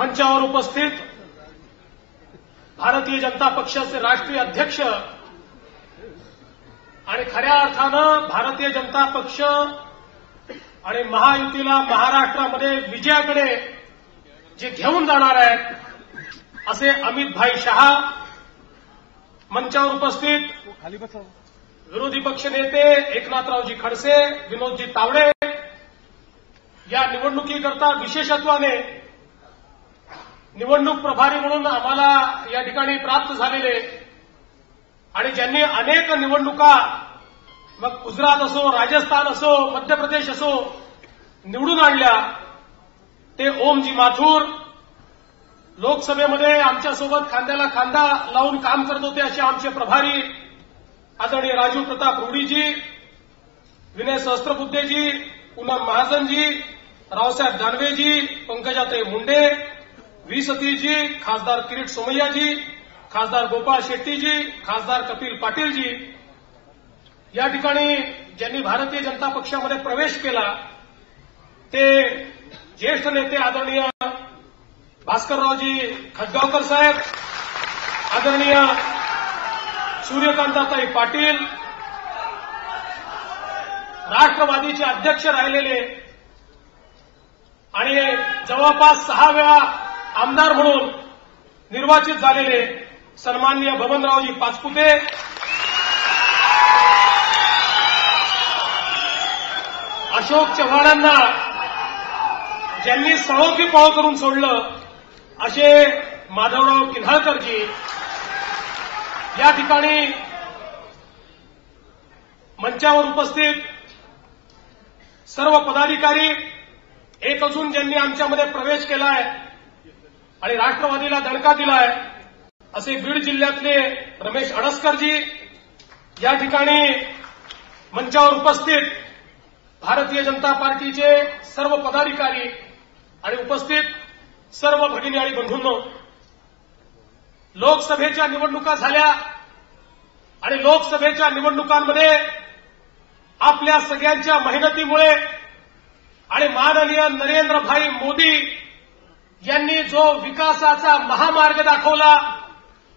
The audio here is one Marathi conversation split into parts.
मंचावर उपस्थित भारतीय जनता पक्षाचे राष्ट्रीय अध्यक्ष आणि खऱ्या अर्थानं भारतीय जनता पक्ष आणि महायुतीला महाराष्ट्रामध्ये विजयाकडे जे घेऊन जाणार आहेत असे अमित भाई शहा, मंचावर उपस्थित विरोधी पक्ष नेते एकनाथरावजी खडसे, विनोदजी तावडे, या निवडणुकीकरता विशेषत्वाने निवडणूक प्रभारी म्हणून आम्हाला या ठिकाणी प्राप्त झालेले आणि ज्यांनी अनेक निवडणुका, मग गुजरात असो, राजस्थान असो, मध्य प्रदेश असो, निवडून आणल्या, ते ओमजी माथुर, लोकसभेमध्ये आमच्यासोबत खांद्याला खांदा लावून काम करत होते असे आमचे प्रभारी आदरणीय राजू प्रताप रूढीजी, विनय सहस्त्रबुद्धेजी, पूनम महाजनजी, रावसाहेब दानवेजी, पंकजाताई मुंडे, व्ही सतीशजी, खासदार किरीट सोमय्याजी, खासदार गोपाळ शेट्टीजी, खासदार कपिल पाटीलजी, या ठिकाणी ज्यांनी भारतीय जनता पक्षामध्ये प्रवेश केला ते ज्येष्ठ नेते आदरणीय भास्कररावजी खटगावकर साहेब, आदरणीय सूर्यकांताताई पाटील, राष्ट्रवादीचे अध्यक्ष राहिलेले आणि जवळपास 6 वेळा आमदार म्हणून निर्वाचित झालेले सन्माननीय बबनरावजी पाचपुते, अशोक चव्हाणांना ज्यांनी सळोखी पळ करून सोडलं असे माधवराव किन्हाळकरजी, या ठिकाणी मंचावर उपस्थित सर्व पदाधिकारी, एक अजून ज्यांनी आमच्यामध्ये प्रवेश केलाय आणि राष्ट्रवादीला दणका दिलाय असे बीड जिल्ह्यातले रमेश अडसकरजी, या ठिकाणी मंचावर उपस्थित भारतीय जनता पार्टीचे सर्व पदाधिकारी आणि उपस्थित सर्व भगिनी आणि बंधूंनो, लोकसभेच्या निवडणुका झाल्या आणि लोकसभेच्या निवडणुकांमध्ये आपल्या सगळ्यांच्या मेहनतीमुळे आणि माननीय नरेंद्रभाई मोदी यांनी जो विकासाचा महामार्ग दाखवला,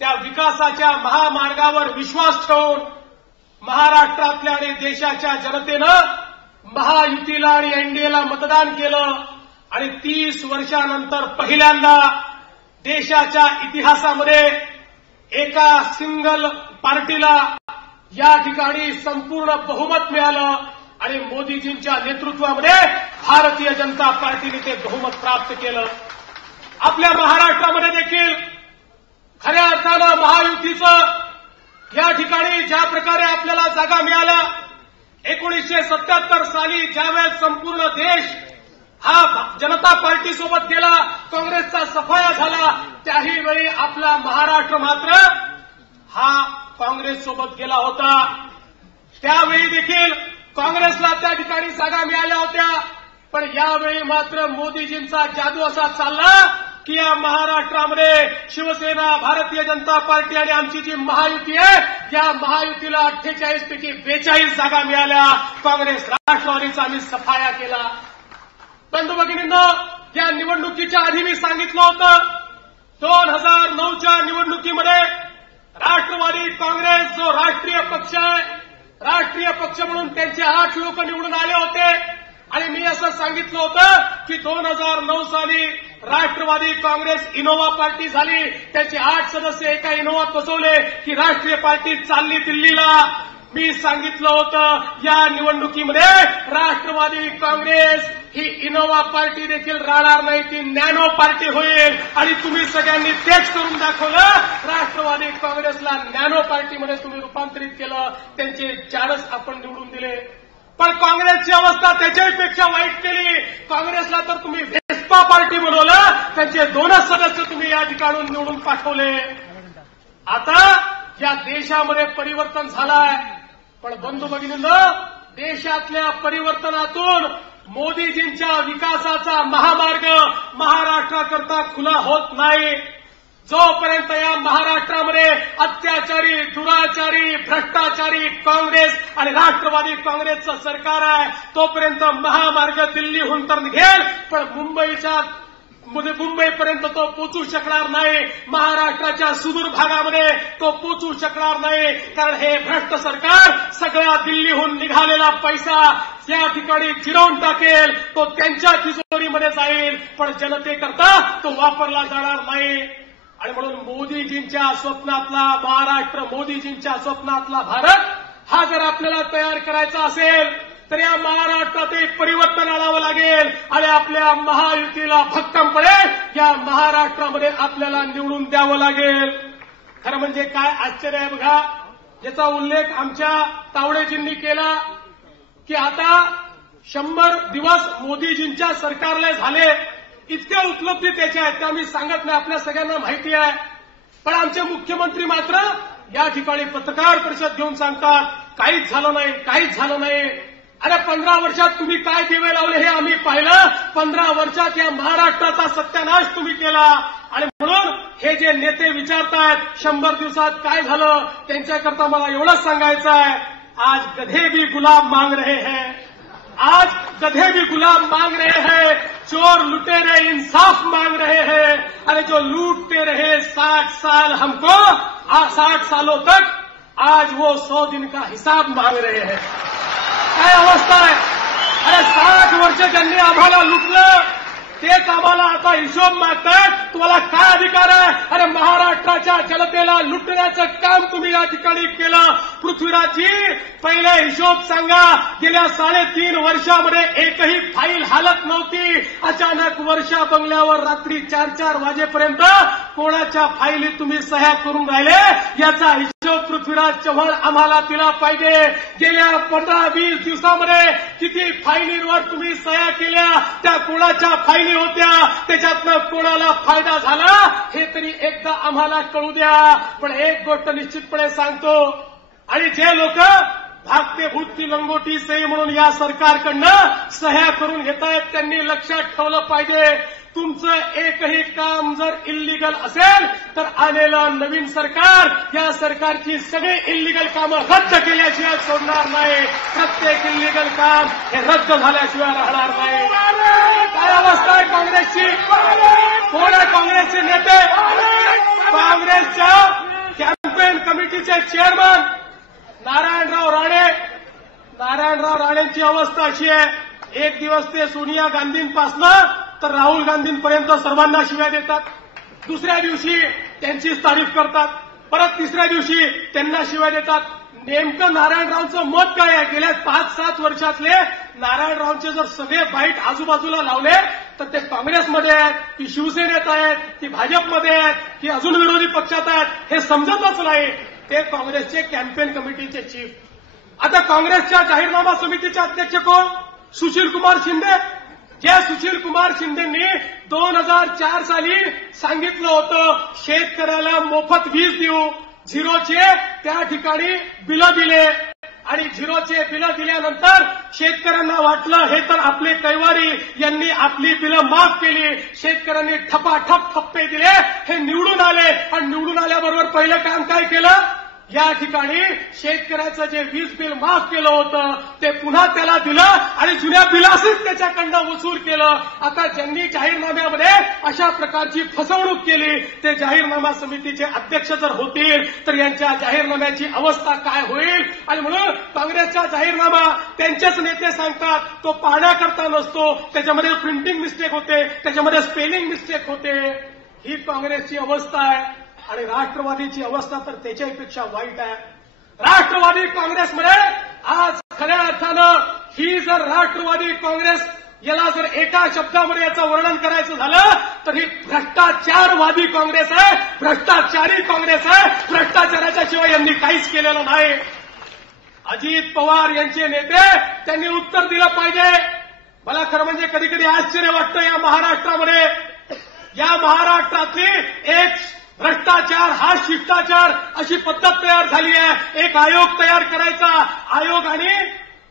त्या विकासाच्या महामार्गावर विश्वास ठेवून महाराष्ट्रातल्या आणि देशाच्या जनतेनं महायुतीला आणि एनडीएला मतदान केलं आणि 30 वर्षानंतर पहिल्यांदा देशाच्या इतिहासामध्ये एका सिंगल पार्टीला या ठिकाणी संपूर्ण बहुमत मिळालं आणि मोदीजींच्या नेतृत्वामध्ये भारतीय जनता पार्टीने ते बहुमत प्राप्त केलं. आपल्या महाराष्ट्रामध्ये देखील खऱ्या अर्थानं महायुतीचं या ठिकाणी ज्या प्रकारे आपल्याला जागा मिळाल्या, 1977 साली ज्यावेळेस संपूर्ण देश हा जनता पार्टीसोबत गेला, काँग्रेसचा सफाया झाला, त्याही वेळी आपला महाराष्ट्र मात्र हा काँग्रेससोबत गेला होता. त्यावेळी देखील काँग्रेसला त्या ठिकाणी जागा मिळाल्या होत्या, पण यावेळी मात्र मोदीजींचा जादू असा चालला की या महाराष्ट्रामध्ये शिवसेना, भारतीय जनता पार्टी आणि आमची जी महायुती आहे, या महायुतीला 48 पैकी 42 जागा मिळाल्या. काँग्रेस राष्ट्रवादीचा आम्ही सफाया केला. बंधू भगिनींनो, या निवडणुकीच्या आधी मी सांगितलं होतं 2009च्या निवडणुकीमध्ये राष्ट्रवादी काँग्रेस जो राष्ट्रीय पक्ष आहे, राष्ट्रीय पक्ष म्हणून त्यांचे 8 लोक निवडून आले होते आणि मी असं सांगितलं होतं की 2009 साली राष्ट्रवादी काँग्रेस इनोव्हा पार्टी झाली, त्याचे 8 सदस्य एका इनोव्हात बसवले की राष्ट्रीय पार्टी चालली दिल्लीला. मी सांगितलं होतं या निवडणुकीमध्ये राष्ट्रवादी काँग्रेस ही इनोव्हा पार्टी देखील राहणार नाही, ती नॅनो पार्टी होईल आणि तुम्ही सगळ्यांनी तेच करून दाखवलं. राष्ट्रवादी काँग्रेसला नॅनो पार्टीमध्ये तुम्ही रूपांतरित केलं, त्यांचे 4च आपण निवडून दिले. पण काँग्रेसची अवस्था त्याच्यापेक्षा वाईट केली. काँग्रेसला तर तुम्ही वेस्पा पार्टी बनवलं, त्यांचे 2च सदस्य तुम्ही या ठिकाणून निवडून पाठवले. आता या देशामध्ये परिवर्तन झालंय, पण बंधू भगिनींनो, देशातल्या परिवर्तनातून मोदीजींच्या विकासाचा महामार्ग महाराष्ट्राकरता खुला होत नाही. जोपर्यंत या महाराष्ट्रामध्ये अत्याचारी, दुराचारी, भ्रष्टाचारी काँग्रेस आणि राष्ट्रवादी काँग्रेसचं सरकार आहे, तोपर्यंत महामार्ग दिल्लीहून तर निघेल, पण मुंबईच्या मुंबईपर्यंत तो पोचू शकणार नाही, महाराष्ट्राच्या सुदूर भागामध्ये तो पोचू शकणार नाही, कारण हे भ्रष्ट सरकार सगळा दिल्लीहून निघालेला पैसा या ठिकाणी जिरवून टाकेल, तो त्यांच्या तिजोरीमध्ये जाईल, पण जनतेकरता तो वापरला जाणार नाही. आणि म्हणून मोदीजींच्या स्वप्नातला महाराष्ट्र, मोदीजींच्या स्वप्नातला भारत हा जर आपल्याला तयार करायचा असेल तर या महाराष्ट्रात एक परिवर्तन आणावं लागेल आणि आपल्या महायुतीला भक्कमपणे या महाराष्ट्रामध्ये आपल्याला निवडून द्यावं लागेल. खरं म्हणजे काय आश्चर्य आहे बघा, याचा उल्लेख आमच्या तावडेजींनी केला की आता 100 दिवस मोदीजींच्या सरकारला झाले, इतक्या उपलब्धी त्याच्या आहेत त्या मी सांगत नाही, आपल्या सगळ्यांना माहिती आहे. पण आमचे मुख्यमंत्री मात्र या ठिकाणी पत्रकार परिषद घेऊन सांगतात काहीच झालं नाही, काहीच झालं नाही. अरे 15 वर्षात तुम्ही काय दिवे लावले हे आम्ही पाहिलं. 15 वर्षात या महाराष्ट्राचा सत्यानाश तुम्ही केला. आणि म्हणून हे जे नेते विचारतायत 100 दिवसात काय झालं, त्यांच्याकरता मला एवढंच सांगायचं आहे, आज गधे भी गुलाब मांग रहे हैं, आज गधे भी गुलाब मांग रहे हैं, चोर लुटेरे इंसाफ मांग रहे हैं. अरे जो लूटते रहे 60 साल हमको, 60 सालों तक, आज वो 100 दिन का हिसाब मांग रहे हैं. काय अवस्था आहे. अरे 60 वर्ष ज्यांनी आम्हाला लुटलं तेच आम्हाला आता हिशोब मागतायत. तुम्हाला काय अधिकार आहे. अरे महाराष्ट्राच्या जनतेला लुटण्याचं काम तुम्ही या ठिकाणी केलं. पृथ्वीराजजी पहिले हिशोब सांगा, गेल्या 3.5 वर्षामध्ये एकही फाईल हालत नव्हती. अचानक वर्षा बंगल्यावर रात्री 4-4 वाजेपर्यंत कोणाच्या फाईली तुम्ही सह्या करून राहिले याचा हिशोब पृथ्वीराज चव्हाण आम्हाला दिला पाहिजे. गेल्या 15-20 दिवसामध्ये किती फाईलींवर तुम्ही सह्या केल्या, त्या कोणाच्या फाईली होत्या, त्याच्यातनं कोणाला फायदा झाला हे तरी एकदा आम्हाला कळू द्या. पण एक गोष्ट निश्चितपणे सांगतो, आणि जे लोक भागते भूतची लंगोटी सही म्हणून या सरकारकडनं सह्या करून घेत आहेत त्यांनी लक्षात ठेवलं पाहिजे, तुमचं एकही काम जर इल्लीगल असेल तर आलेलं नवीन सरकार या सरकारची सगळी इल्लीगल कामं रद्द केल्याशिवाय सोडणार नाही. प्रत्येक इल्लीगल काम हे रद्द झाल्याशिवाय राहणार नाही. काय अवस्था आहे काँग्रेसची. कोण आहे काँग्रेसचे नेते. काँग्रेसच्या कॅम्पेन कमिटीचे चेअरमन नारायणराव राणे. नारायणराव राणेंची अवस्था अशी आहे, एक दिवस ते सोनिया गांधींपासनं तर राहुल गांधींपर्यंत सर्वांना शिव्या देतात, दुसऱ्या दिवशी त्यांचीच तारीफ करतात, परत तिसऱ्या दिवशी त्यांना शिव्या देतात. नेमकं नारायणरावचं मत काय आहे. गेल्या 5-7 वर्षातले नारायणरावचे जर सगळे बाईट आजूबाजूला लावले तर ते काँग्रेसमध्ये आहेत की शिवसेनेत आहेत की भाजपमध्ये आहेत की अजून विरोधी पक्षात आहेत हे समजतच नाही. ते काँग्रेसचे कॅम्पेन कमिटीचे चीफ. आता काँग्रेसच्या जाहीरनामा समितीचे अध्यक्ष कोण. सुशील कुमार शिंदे. ज्या सुशील कुमार शिंदेंनी 2004 साली सांगितलं होतं शेतकऱ्याला मोफत वीज देऊ, झिरोचे त्या ठिकाणी बिलं दिले आणि झिरोचे बिलं दिल्यानंतर शेतकऱ्यांना वाटलं हे तर आपले कैवारी यांनी आपली बिलं माफ केली, शेतकऱ्यांनी ठपाठप ठप्पे दिले, हे निवडून आले आणि निवडून आल्याबरोबर पहिलं काम काय केलं, या ठिकाणी शेतकऱ्याचं जे वीज बिल माफ केलं होतं ते पुन्हा त्याला दिलं आणि जुन्या बिलासच त्याच्याकडनं वसूल केलं. आता ज्यांनी जाहीरनाम्यामध्ये अशा प्रकारची फसवणूक केली ते जाहीरनामा समितीचे अध्यक्ष जर होतील तर यांच्या जाहीरनाम्याची अवस्था काय होईल. आणि म्हणून काँग्रेसचा जाहीरनामा त्यांचेच नेते सांगतात तो पाहण्याकरता नसतो, त्याच्यामध्ये प्रिंटिंग मिस्टेक होते, त्याच्यामध्ये स्पेलिंग मिस्टेक होते. ही काँग्रेसची अवस्था आहे. आणि राष्ट्रवादीची अवस्था तर त्याच्यापेक्षा वाईट आहे. राष्ट्रवादी काँग्रेसमध्ये आज खऱ्या अर्थानं ही जर राष्ट्रवादी काँग्रेस याला जर एका शब्दामध्ये याचं वर्णन करायचं झालं तर ही भ्रष्टाचारवादी काँग्रेस आहे, भ्रष्टाचारी काँग्रेस आहे. भ्रष्टाचाराच्या शिवाय यांनी काहीच केलेलं नाही. अजित पवार यांचे नेते त्यांनी उत्तर दिलं पाहिजे. मला खरं म्हणजे कधी कधी आश्चर्य वाटतं या महाराष्ट्रामध्ये, या महाराष्ट्रातली एक भ्रष्टाचार हा शिष्टाचार अशी पद्धत तयार झाली आहे. एक आयोग तयार करायचा, आयोगाने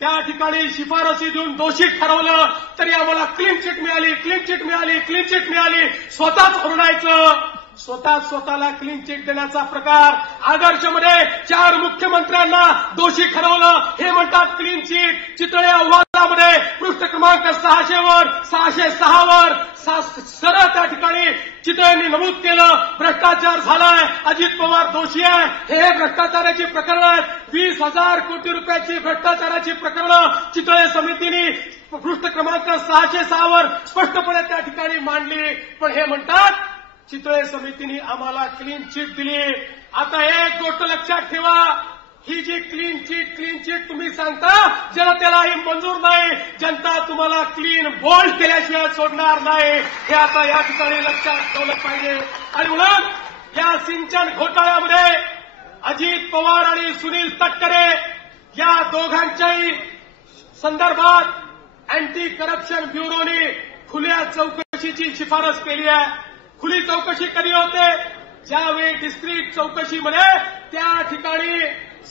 त्या ठिकाणी शिफारसी देऊन दोषी ठरवलं तरी आम्हाला क्लीन चिट मिळाली, क्लीन चिट मिळाली, क्लीन चिट मिळाली, स्वतःच ओरडायचं. स्वतःला क्लीन चिट देण्याचा प्रकार, आदर्शमध्ये 4 मुख्यमंत्र्यांना दोषी ठरवलं, हे म्हणतात क्लीन चिट. चितळे अहवालामध्ये पृष्ठ क्रमांक 600 वर 606 वर सरळ त्या ठिकाणी चितळेंनी नमूद केलं, भ्रष्टाचार झालाय, अजित पवार दोषी आहे. हे भ्रष्टाचाराची प्रकरणं आहेत. 20,000 कोटी रुपयाची भ्रष्टाचाराची प्रकरणं चितळे समितीने पृष्ठ क्रमांक 606 वर स्पष्टपणे त्या ठिकाणी मांडली. पण हे म्हणतात चितळे समितीने आम्हाला क्लीन चिट दिली. आता एक गोष्ट लक्षात ठेवा, ही जी क्लीन चिट तुम्ही सांगता जनतेलाही मंजूर नाही. जनता तुम्हाला क्लीन बोल्ड केल्याशिवाय सोडणार नाही, हे आता या ठिकाणी लक्षात ठेवलं पाहिजे. आणि म्हणून या सिंचन घोटाळ्यामध्ये अजित पवार आणि सुनील तटकरे या दोघांच्याही संदर्भात अँटी करप्शन ब्युरोने खुल्या चौकशीची शिफारस केली आहे. खुली चौकशी कधी होते? ज्यावेळी डिस्ट्रिक्ट चौकशीमध्ये त्या ठिकाणी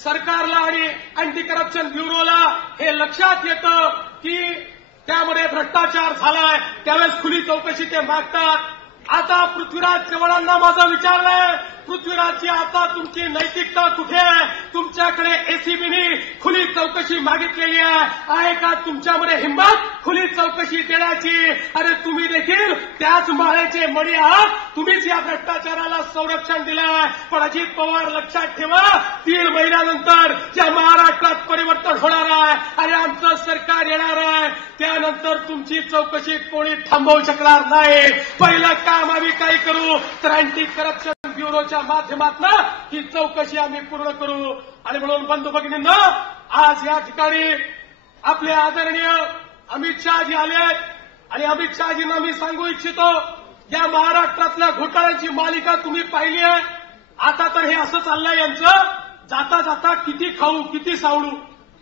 सरकारला आणि अँटी करप्शन ब्युरोला हे लक्षात येतं की त्यामध्ये भ्रष्टाचार झालाय, त्यावेळेस खुली चौकशी ते मागतात. आता पृथ्वीराज चव्हाणांना माझं विचारलंय, पृथ्वीराजची आता तुमची नैतिकता कुठे आहे? तुमच्याकडे एसीबीने खुली चौकशी मागितलेली आहे का तुमच्यामध्ये हिंमत खुली चौकशी देण्याची? अरे तुम्ही देखील त्याच माळेचे मणी आहात, तुम्हीच या भ्रष्टाचाराला संरक्षण दिलंय. पण अजित पवार लक्षात ठेवा, 3 महिन्यानंतर ज्या महाराष्ट्रात परिवर्तन होणार आहे आणि आमचं सरकार येणार आहे, त्यानंतर तुमची चौकशी कोणी थांबवू शकणार नाही. पहिलं काम आम्ही काय करू तर अँटी करप्शन ब्युरोच्या माध्यमातून ही चौकशी आम्ही पूर्ण करू. आणि म्हणून बंधू भगिनींनो, आज या ठिकाणी आपले आदरणीय अमित शहाजी आलेत आणि अमित शहाजींना मी सांगू इच्छितो, या महाराष्ट्रातल्या घोटाळ्याची मालिका तुम्ही पाहिली आहे. आता तर हे असं चाललंय यांचं, जाता जाता किती खाऊ किती सावळू.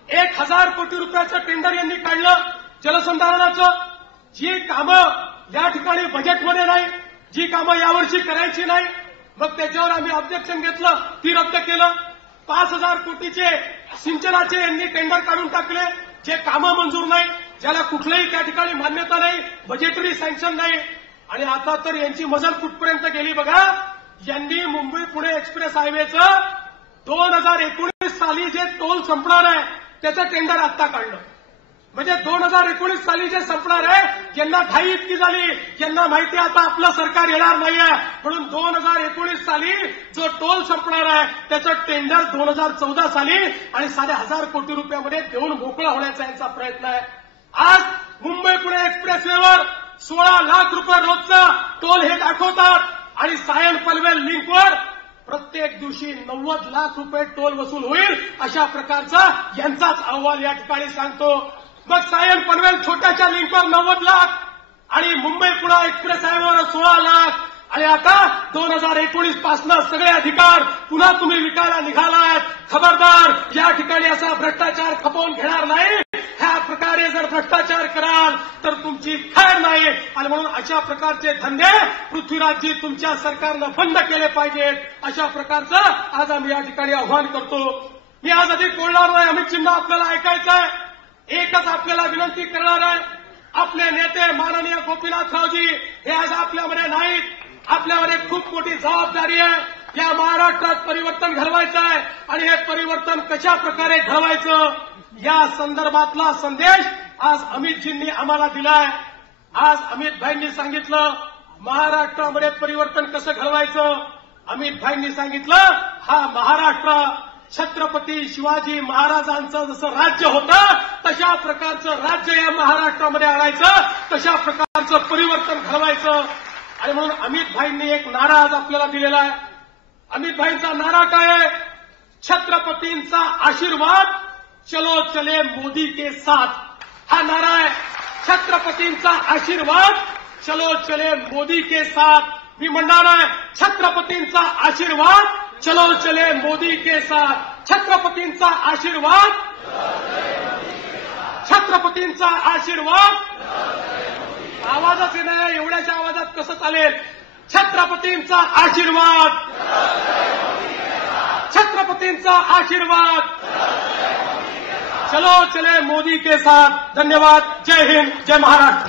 1,000 कोटी रुपयाचं टेंडर यांनी काढलं जलसंधारणाचं. जी कामं या ठिकाणी बजेटमध्ये नाही, जी कामं यावर्षी करायची नाही, मग त्याच्यावर आम्ही ऑब्जेक्शन घेतलं, ती रद्द केलं. 5,000 कोटीचे सिंचनाचे यांनी टेंडर काढून टाकले, जे कामं मंजूर नाही, ज्याला कुठलंही त्या ठिकाणी मान्यता नाही, बजेटरी सँक्शन नाही. आणि आता तर यांची मजल कुठपर्यंत गेली बघा, यांनी मुंबई पुणे एक्सप्रेस हायवेचं 2019 साली जे टोल संपणार आहे त्याचं टेंडर आत्ता काढलं. म्हणजे 2019 साली जे संपणार आहे, ज्यांना घाई इतकी झाली, ज्यांना माहिती आता आपलं सरकार येणार नाहीये, म्हणून 2019 साली जो टोल संपणार आहे त्याचं टेंडर 2014 साली आणि 1,500 कोटी रुपयामध्ये देऊन मोकळा होण्याचा यांचा प्रयत्न आहे. आज मुंबई पुणे एक्सप्रेसवेवर 16 लाख रुपये रोजचा टोल हे दाखवतात आणि सायन पनवेल लिंकवर प्रत्येक दिवशी 90 लाख रुपये टोल वसूल होईल, अशा प्रकारचा यांचाच अहवाल या ठिकाणी सांगतो. मग सायन पनवेल छोट्याच्या लिंकवर 90 लाख आणि मुंबई पुणे एक्सप्रेस हायवेवर 16 लाख. आणि आता 2019 पासून सगळे अधिकार पुन्हा तुम्ही विकायला निघालात. खबरदार, या ठिकाणी असा भ्रष्टाचार खपवून घेणार नाही. ह्या प्रकारे जर भ्रष्टाचार कराल तर तुमची खैर नाही. आणि म्हणून अशा प्रकारचे धंदे पृथ्वीराजजी तुमच्या सरकारनं बंद केले पाहिजेत, अशा प्रकारचं आज आम्ही या ठिकाणी आव्हान करतो. मी आज अधिक बोलणार नाही, अमितजींना आपल्याला ऐकायचं आहे. एकच आपल्याला विनंती करणार आहे, आपले नेते माननीय गोपीनाथरावजी हे आज आपल्यामध्ये नाहीत. आपल्यावर एक खूप मोठी जबाबदारी आहे. या महाराष्ट्रात परिवर्तन घडवायचं आहे आणि हे परिवर्तन कशा प्रकारे घडवायचं या संदर्भातला संदेश आज अमितजींनी आम्हाला दिलाय. आज अमित भाईंनी सांगितलं महाराष्ट्रामध्ये परिवर्तन कसं घडवायचं. अमित भाईंनी सांगितलं हा महाराष्ट्र छत्रपती शिवाजी महाराजांचं जसं राज्य होतं तशा प्रकारचं राज्य या महाराष्ट्रामध्ये आणायचं, तशा प्रकारचं परिवर्तन घडवायचं. आणि म्हणून अमित भाईंनी एक नारा आज आपल्याला दिलेला आहे. अमित भाईंचा नारा काय आहे? छत्रपतींचा आशीर्वाद, चलो चले मोदी के साथ. हा नारा आहे. छत्रपतींचा आशीर्वाद, चलो चले मोदी के साथ. मी म्हणणार आहे छत्रपतींचा आशीर्वाद, चलो चले मोदी के साथ. छत्रपतींचा आशीर्वाद, छत्रपतींचा आशीर्वाद. आवाजच नाही, एवढ्याच्या आवाजात कसं चालेल? छत्रपतींचा आशीर्वाद, छत्रपतींचा आशीर्वाद, चलो चले मोदी के साथ. धन्यवाद. जय हिंद, जय महाराष्ट्र.